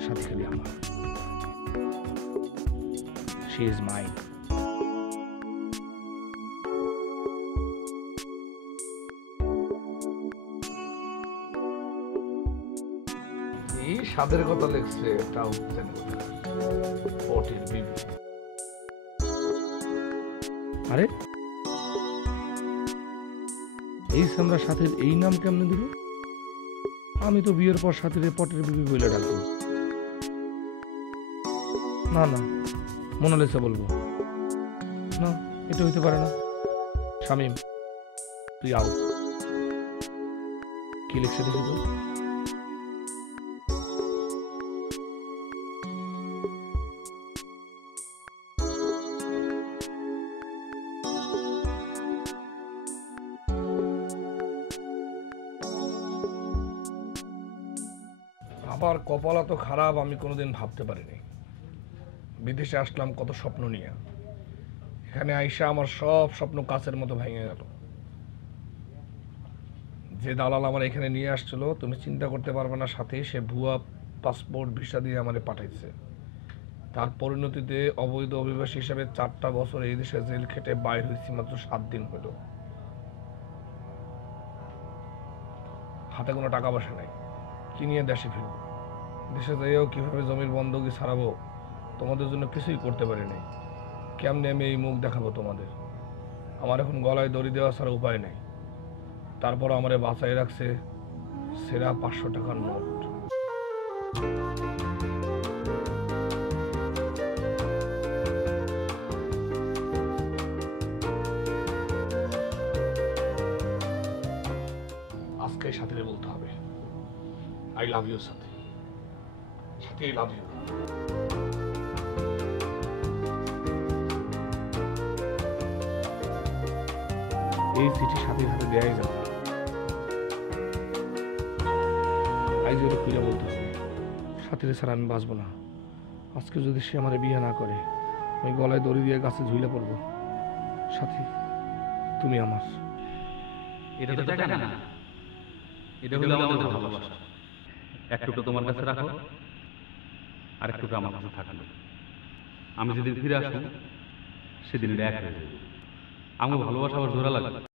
সাথী খালি আমার। She is mine. এই স্বাদের কথা লিখছে, তাও পটের বিবি। আরে, এই সামরা সাথীর এই নাম কেমনে দিল? আমি তো বিয়ের পর সাথীর পটের বিবি বলে ডাকবো। না না, মোনালিসা বলবো না, এটা হইতে পারে না। শামীম, তুই আও। কি লিখছে দেখি তো। আপার কপাল এত খারাপ আমি কোনোদিন ভাবতে পারিনি। বিদেশে আসলাম কত স্বপ্ন নিয়ে, এখানে আইসা আমার সব স্বপ্ন কাচের মতো ভেঙে গেল। যে দালাল আমার এখানে নিয়ে আসছিল তুমি চিন্তা করতে পারবে না, সাথে সে ভুয়া পাসপোর্ট ভিসা দিয়ে আমারে পাঠাইছে। তার পরিণতিতে অবৈধ অভিবাসী হিসাবে 4টা বছর এই দেশে জেল খেটে বাইর হয়েছি মাত্র 7 দিন হলো। হাতে কোনো টাকা পয়সা নাই, কি নিয়ে দেশে ফিরবো? দেশে যাইও কিভাবে জমির বন্ধকি ছাড়াবো তোমাদের জন্য কিছুই করতে পারি নাই। কেমনে আমি এই মুখ দেখাবো তোমাদের? আমার এখন গলায় দড়ি দেওয়া ছাড়া উপায় নেই। তারপর আমারে বাঁচাই রাখছে সেরা 500 টাকার নোট। আজকে সাথীরে বলতে হবে I love you Sathi, Sathi I love you. এই চিঠি সাথীর হাতে দেয়াই যাবে, আজ ওরা খুঁজে বলতে হবে সাথীরে ছাড়া আমি বাঁচবো না। আজকে যদি সে আমার বিয়ে না করে আমি গলায় দড়ি দিয়ে গাছে ঝুলে পড়বো। সাথী তুমি আমার। এটা তো টাকা না, এটা হলো আমাদের ভালোবাসা। এক টুকরো তোমার কাছে রাখো, আর এক টুকরো আমার কাছে থাকলো। আমি যেদিন ফিরে আসবো সেদিন এটা এক হয়ে যাবে। আমার ভালোবাসা আবার জোড়া লাগবে।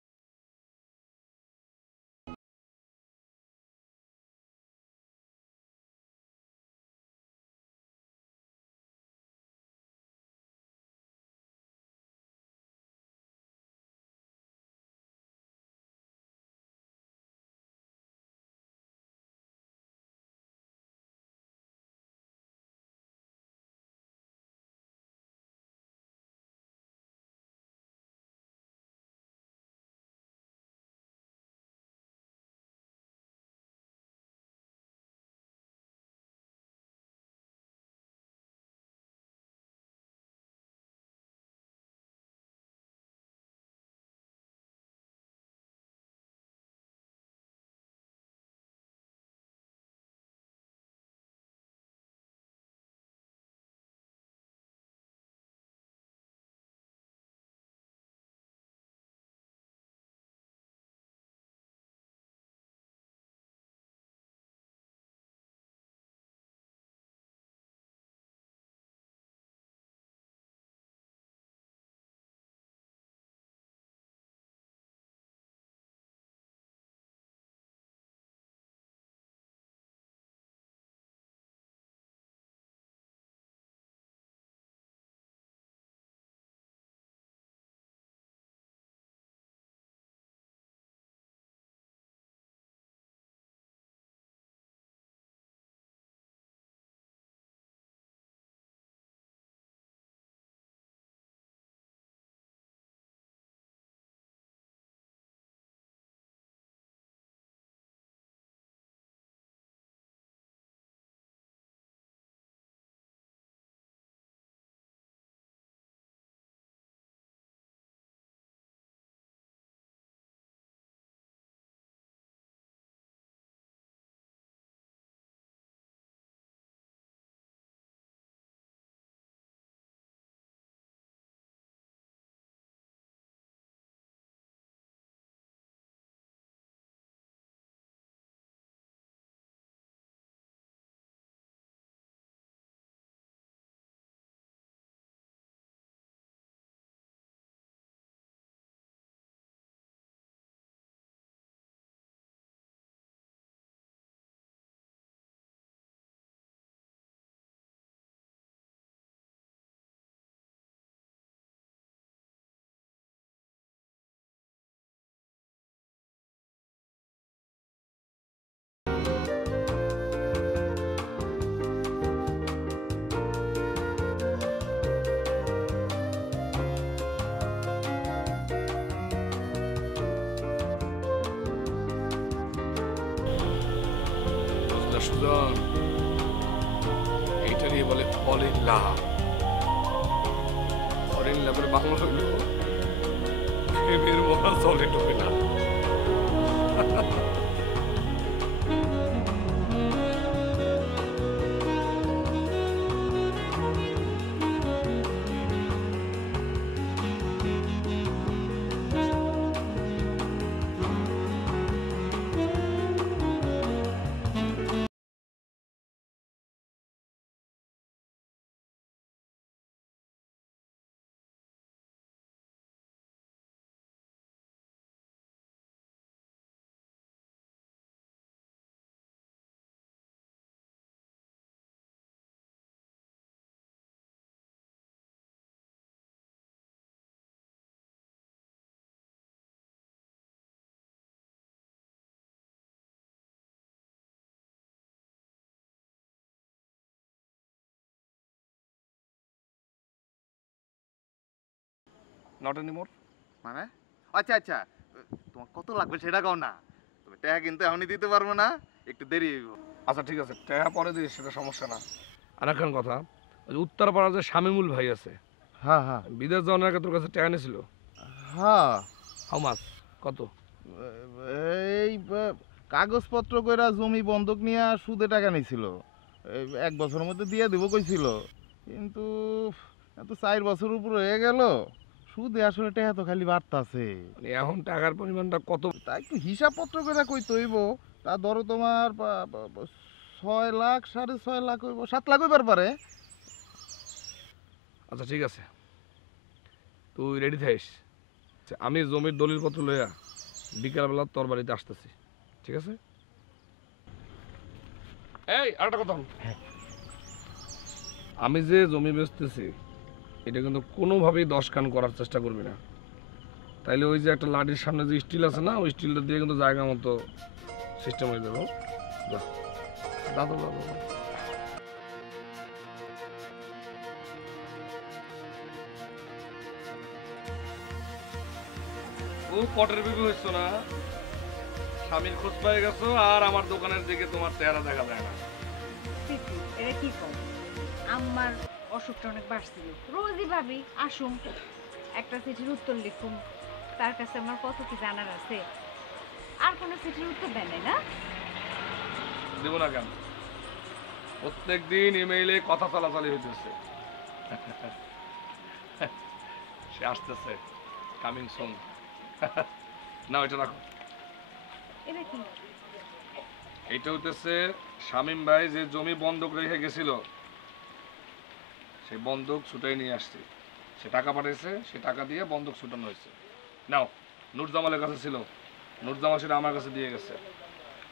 সুজন, এইটারই বলে fall in love. Fall in লাভের বাংলা হইল প্রেমের মহা জলে ডুবে না। Not anymore. মানে আচ্ছা আচ্ছা, তোমার কত লাগবে সেটা কও না, তবে টাকা কিন্তু এখনই দিতে পারবো না, একটু দেরি হইব। আচ্ছা ঠিক আছে, টাকা পরে দিস, সেটা সমস্যা না। আর একখান কথা, ওই যে উত্তরপাড়ার যে শামিমুল ভাই আছে, হ্যাঁ হ্যাঁ বিদেশ যাওয়ার আগে তোর কাছে টাকা নিয়েছিল। হ্যাঁ, হাউ মাছ? কত? এই কাগজপত্র কইরা জমি বন্ধক নিয়ে সুদে টাকা নিছিল, 1 বছরের মধ্যে দিয়ে দেবো কইছিল, কিন্তু এত 4 বছর উপর হয়ে গেল, সুদে আসলে টাকা তো খালি বাড়তাছে। মানে এখন টাকার পরিমাণটা কত? তা একটু হিসাবপত্র করে কইতে হইব। তা ধরো তোমার 6 লাখ 6.5 লাখ হইব, 7 লাখ হইবার পারে। আচ্ছা ঠিক আছে, তুই রেডি থাকিস, আমি জমির দলিলপত্র লইয়া বিকালবেলা তোর বাড়িতে আসতেছি, ঠিক আছে? এই আরেকটা কথা, আমি যে জমি বেচতেছি এটা কিন্তু কোনোভাবেই 10 কান করার চেষ্টা করবি না, তাইলে ওই যে একটা লাঠির সামনে যে স্টিল আছে না, ওই স্টিলটা দিয়ে কিন্তু জায়গা মতো সিস্টেম হয়ে যাবে। যা দাদা দাদা ও পটের বিবি হইছো না, স্বামীর খোঁজ পেয়ে গেছো, আর আমার দোকানের দিকে তোমার চেহারা দেখা যায় না। এটা কি কর, আমার অসুখটা অনেক বাড়ছিল, রোজই ভাবি আসুম একটা চিঠির উত্তর লিখুম, তার কাছে আমার কত কি জানার আছে, আর কোনো চিঠির উত্তর দেয় নাই না। দেবো না কেন, প্রত্যেক দিন ইমেইলে কথা চালাচালি হইতেছে। সে আসতেছে, কামিং সুন। না ওইটা রাখো। এটা কি? এইটা হইতেছে শামীম ভাই যে জমি বন্ধক রেখে গেছিল, সেই বন্ধক ছুটাই নিয়ে আসছে, সে টাকা পাঠিয়েছে, সে টাকা দিয়ে বন্ধক ছুটানো হয়েছে। নাও, নুরজামালের কাছে ছিল, নুরজামাল সেটা আমার কাছে দিয়ে গেছে।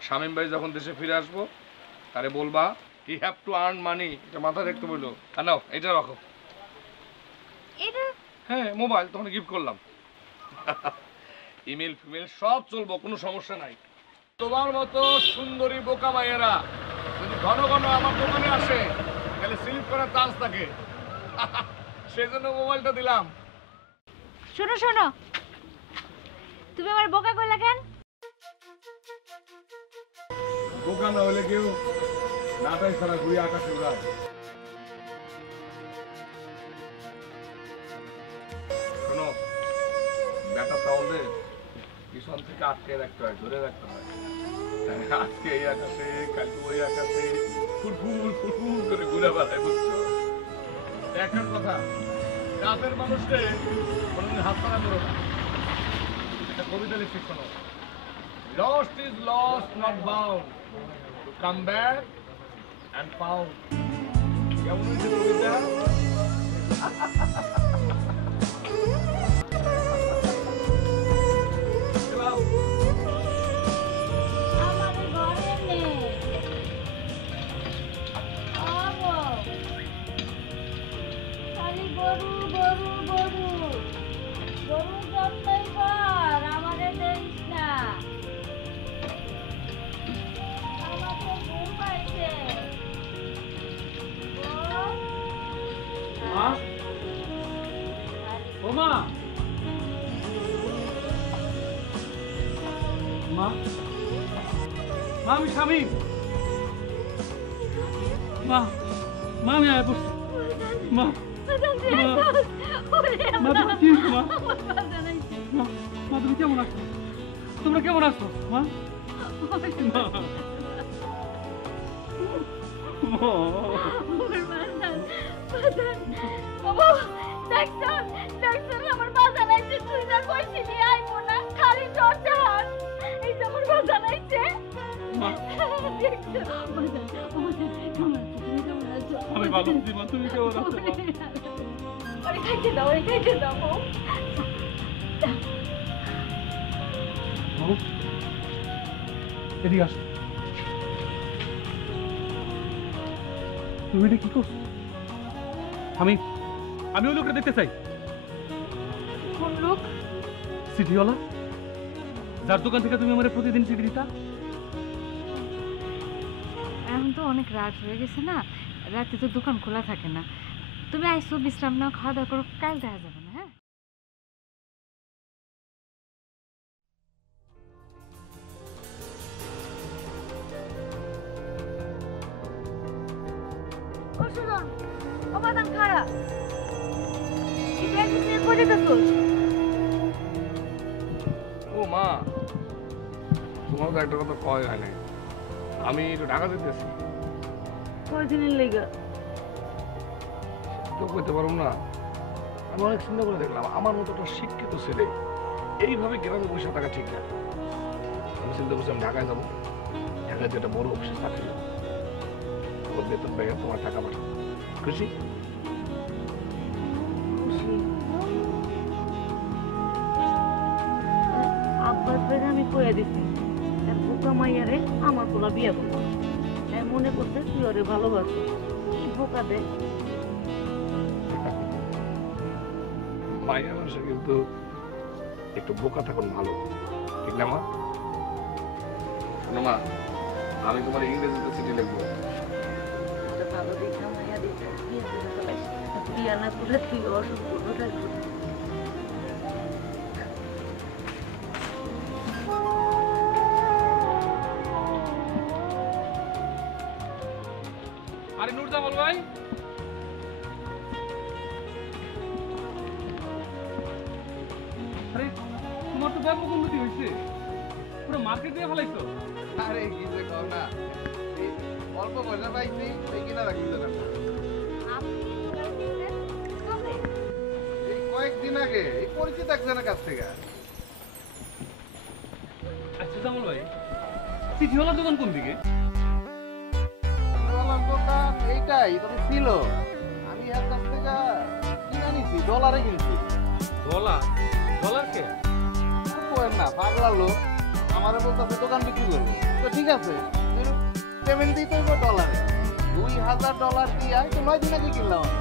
শামীম ভাই যখন দেশে ফিরে আসবো তারে বলবা he have to earn money, এটা মাথায় রাখতে বললো। আর নাও এটা রাখো। এটা? হ্যাঁ মোবাইল, তখন গিফট করলাম। ইমেল ফিমেল সব চলবো, কোনো সমস্যা নাই। তোমার মতো সুন্দরী বোকা মাইয়েরা যদি ঘন ঘন আমার দোকানে আসে তাহলে স্লিপ করার চান্স থাকে, সেজন্য মোবাইলটা দিলাম। শোনো শোনো, তুমি আমার বোকা কইলা কেন? বোকা না হলে কেউ নাটাই ছাড়া ঘুরে আকাশে উড়ায়। শোনো, ব্যাটা তাহলে পিছন থেকে আটকে রাখতে হয়, ধরে রাখতে হয়। আজকে এই আকাশে, কালকে ওই আকাশে ফুরফুর ফুরফুর করে ঘুরে বেড়ায়, বুঝছো? একটা কথা, রাতের মানুষকে কোনোদিন হাতছাড়া করো না। একটা কবিতা লিখছি, শোনো। Lost is lost, not bound. To come back and found. কেমন হয়েছে কবিতা? আমাদের ঘরে নেই। আবো। খালি গরু গরু গরু। গরু যত্নই কর, আমারে দেখিস না। আমাকে ঘুম পাইছে। মা, ও মা, মা, মা আমি স্বামী, মা, মা আমি আয় পড়ছি, মা, মা তুমি কি হয়েছে মা? মা, মা তুমি কেমন আছো? তোমরা কেমন আছো মা? মা, বাবা, ডাক্তার, ডাক্তার আমার বাজার আইছে, তুই না কইছিলি আইবো না, খালি জ্বর জ্বর। এই যে আমার বাজার আইছে। আমি ভালো আছি মা, তুমি কেমন আছো মা? ওরে খাইতে দাও, ওরে খাইতে দাও। বাবু, এদিকে আসো। তুমি এটা কি করছো? আমি ওই লোকটা দেখতে চাই। কোন লোক? সিটিওয়ালা, যার দোকান থেকে তুমি আমার প্রতিদিন চিঠি দিতা। এখন তো অনেক রাত হয়ে গেছে না, রাতে তো দোকান খোলা থাকে না। তুমি আইসো, বিশ্রাম নাও, খাওয়া দাওয়া করো, কাল দেখা যাবে না। হ্যাঁ। ও বাদাম খাড়া এটা তুই কই যেতেছস? ও মা, তোমার তো একটা কথা কয় হয় নাই। আমি একটু ঢাকা যেতেছি। কয়দিনের লেগা? তো কইতে পারবো না। আমি অনেক চিন্তা করে দেখলাম, আমার মতো একটা শিক্ষিত ছেলে এইভাবে গ্রামে বসে থাকা ঠিক না। আমি চিন্তা করছি আমি ঢাকায় যাবো, ঢাকায় যে একটা বড় অফিসে চাকরি করবো, ওর বেতন পেয়ে তোমার টাকা পাঠাবো। খুশি? খুশি। আব্বার পেরে আমি কইয়া দিছি আর বোকা মাইয়ারে আমার পোলা বিয়া করবো। তাই মনে করতে তুই ওরে ভালোবাসি, বোকা দে। মায়ের মানুষের কিন্তু একটু বোকা থাকুন ভালো, ঠিক না মা? শোনো মা, আমি তোমার ইংরেজিতে চিঠি লিখবো। একটা ভালো দেখা মাইয়া দিতে বিয়া করে ফেলাইস। বিয়া না করে তুই অসম্পূর্ণ থাকবি। আরে নুরজামাল ভাই, আরে তোমার তো ব্যাপক উন্নতি হয়েছে, পুরো মার্কেট দিয়ে ফেলাইছো। আরে কি যে কও না, এই অল্প পয়সা পাইছি এই কিনা রাখি দোকানটা। এই কয়েকদিন আগে এই পরিচিত একজনের কাছ থেকে। আচ্ছা জামাল ভাই, চিঠিওয়ালার দোকান কোন দিকে? বললাম দোকান এইটাই তবে ছিল, আমি এর কাছ থেকে কিনে নিছি, ডলারে কিনছি। ডলার? ডলার কে? কোয়েন না, পাগলা লোক আমারে বলতেছে দোকান বিক্রি করবো। তো ঠিক আছে, পেমেন্ট দিতে হইব ডলারে। $2000 দিয়া তো 9 দিন আগে কিনলাম আমি।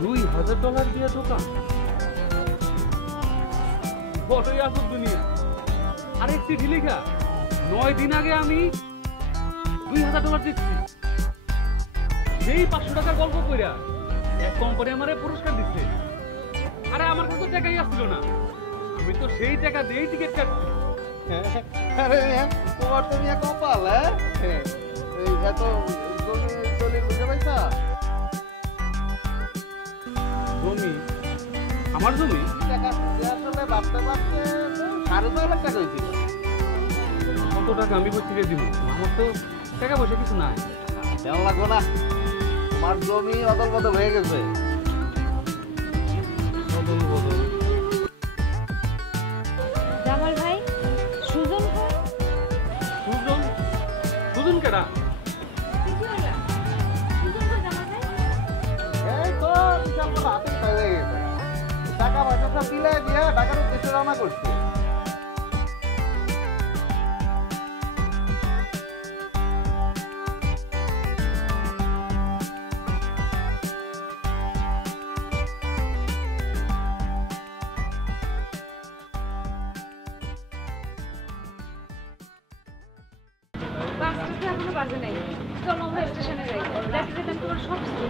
$2000 দিয়ে দোকান? বড়ই আসল দুনিয়া। আরে চিঠি লেখা 9 দিন আগে আমি $2000 দিচ্ছি, সেই 500 টাকার গল্প কইরা এক কোম্পানি আমারে পুরস্কার দিচ্ছে। আরে আমার কাছে তো টাকাই আসছিল না, আমি তো সেই টাকা দিয়েই টিকিট কাটছি। আরে তোমার তো মিয়া কপাল, হ্যাঁ? এই এত দলিল বুঝে পাইছা? জমি? আমার জমি? টাকা আসলে ভাবতে ভাবতে 6.5 লাখ টাকা হয়েছিল। কত টাকা আমি কোথা থেকে দিব? আমার তো টাকা পয়সা কিছু নাই। কেমন লাগবো না, তোমার জমি অদল বদল হয়ে গেছে। বদল বদল? জামাল ভাই, সুজন কই? সুজন? সুজন কেডা? কিছু হলো? সুজন কই জামাল ভাই? এই তো বিশাল বড় হাতে হয়ে গেছে, টাকা পয়সা সব দিলে দিয়ে ঢাকার উদ্দেশ্যে রওনা করছে। বাসটা তো এখনো বাজে নাই। চলো আমরা স্টেশনে যাই। দেখতে তোমার সব কিছু